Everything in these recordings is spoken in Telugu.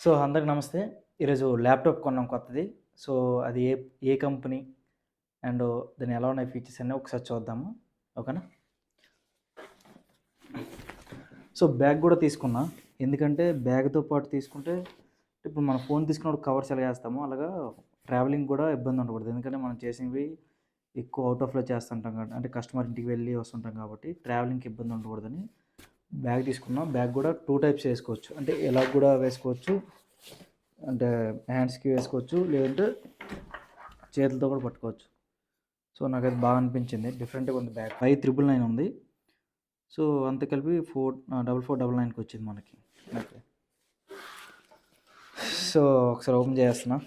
సో, అందరికి నమస్తే. ఈరోజు ల్యాప్‌టాప్ కొన్నాం కొత్తది. సో, అది ఏ ఏ కంపెనీ అండ్ దాన్ని ఎలా ఉన్నాయి ఫీచర్స్ అన్నీ ఒకసారి చూద్దాము. ఓకేనా? సో, బ్యాగ్ గూడా తీసుకున్నా. ఎందుకంటే బ్యాగ్‌తో పాటు తీసుకుంటే ఇప్పుడు మన ఫోన్ తీసుకున్నప్పుడు కవర్స్ ఎలా ఏస్తామో అలాగా ట్రావెలింగ్ గూడా ఇబ్బంది ఉండకూడదు. ఎందుకంటే మనం చేసినవి ఎక్కువ ఔట్ ఆఫ్‌లో చేస్తుంటాం కాబట్టి అంటే కస్టమర్ ఇంటికి వెళ్ళి వస్తుంటాం కాబట్టి ట్రావెలింగ్‌కి ఇబ్బంది ఉండకూడదని బ్యాగ్ తీసుకున్నాం. బ్యాగ్ గూడా 2 టైప్స్ ఏసుకోవచ్చు. అంటే ఇలా గూడా వేసుకోవచ్చు. అంటే హ్యాండ్స్‌కి వేసుకోవచ్చు. లేదంటే చేతులతో కూడా పట్టుకోవచ్చు. సో, నాకది బాగా అనిపించింది. డిఫరెంట్‌గా ఉంది బ్యాగ్. 5999 ఉంది. సో, అంతా కలిపి 4499కి వచ్చింది మనకి. ఓకే. సో, ఒకసారి ఓపెన్ చేస్తున్నా.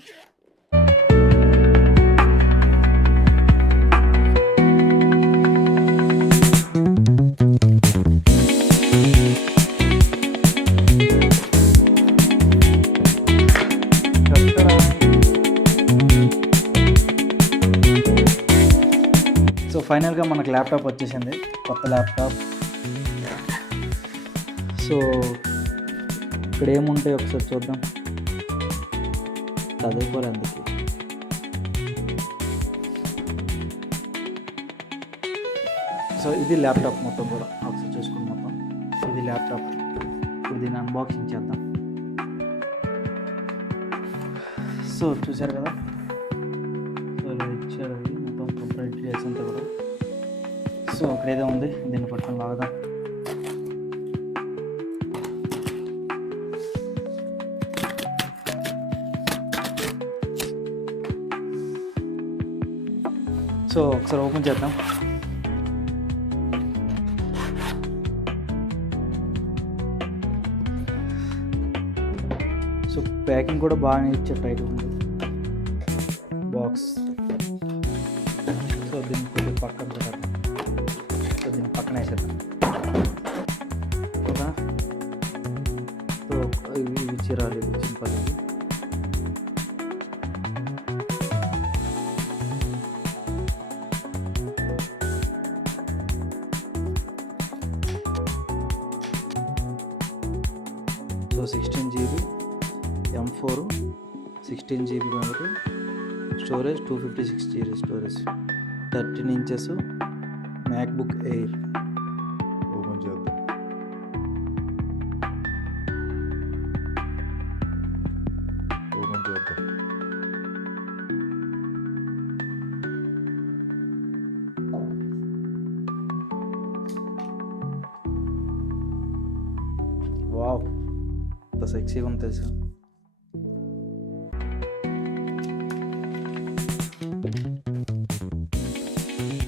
సో, ఫైనల్‌గా మనకు ల్యాప్‌టాప్ వచ్చేసింది. కొత్త ల్యాప్‌టాప్. సో, ఇక్కడ ఏముంటాయో ఒకసారి చూద్దాం. చదువుకోలే అందుకే. సో, ఇది ల్యాప్‌టాప్ మొత్తం కూడా. ఒకసారి చూసుకోండి మొత్తం. ఇది ల్యాప్‌టాప్. ఇప్పుడు దీన్ని అన్బాక్సింగ్ చేద్దాం. సో, చూసారు కదా! సో, ఇలా ఇచ్చారు అది మొత్తం కంప్లీట్ చేసేంత కూడా. సో, అక్కడేదో ఉంది. దీన్ని పట్టుకొని లాగుదాం. సో, ఒకసారి ఓపెన్ చేద్దాం. సో, ప్యాకింగ్ కూడా బాగానే ఇచ్చారు. టైట్‌గా ఉంది బాక్స్. సో, దీన్ని కొద్దిగా పక్కన పెట్టాలి. సో, దీన్ని పక్కన వేసేద్దాం. ఓకేనా? సో, ఇవి చీరాలు ఇవి సింపుల్ ఇవి. So, 16 GB M4 16 GB memory, storage 256 GB storage, 13 inches MacBook air. Open చేద్దాం. ఓపెన్ చేద్దాం. వావ్! ఎంత సెక్సీగా ఉంది తెలుసా?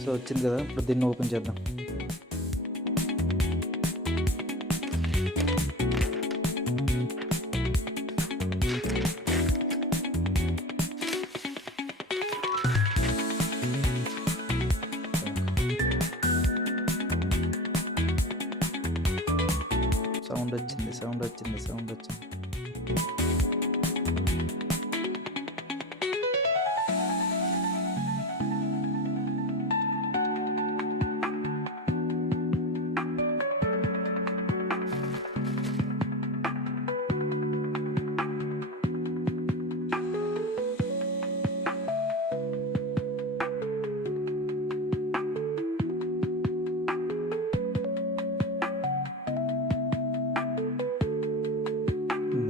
సో, వచ్చింది కదా! ఇప్పుడు దీన్ని ఓపెన్ చేద్దాం. సౌండ్ వచ్చింది.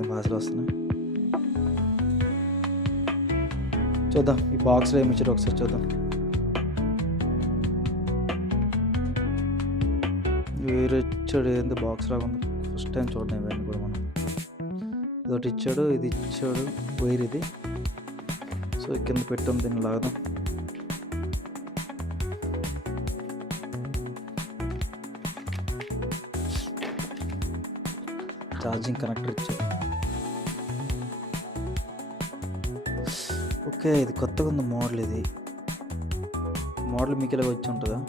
వాసనలు వస్తున్నాయి. చూద్దాం ఈ బాక్స్‌లో ఏమి ఇచ్చారో ఒకసారి చూద్దాం. వేరే ఇచ్చాడు. ఏంది బాక్స్ లాగా ఉంది. ఫస్ట్ టైం చూడడం ఇవన్నీ కూడా మనం. ఇదొకటి ఇచ్చాడు. ఇది ఇచ్చాడు. వైర్ ఇది. సో, కింద పెట్టుంది. దీన్ని లాగుదాం. ఛార్జింగ్ కనెక్టర్ ఇచ్చాడు. ఓకే. ఇది కొత్తగా ఉంది మోడల్ ఇది. మోడల్ మీకు ఇలాగ వచ్చి ఉంటుందా?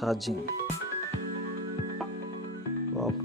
ఛార్జింగ్. వావ్!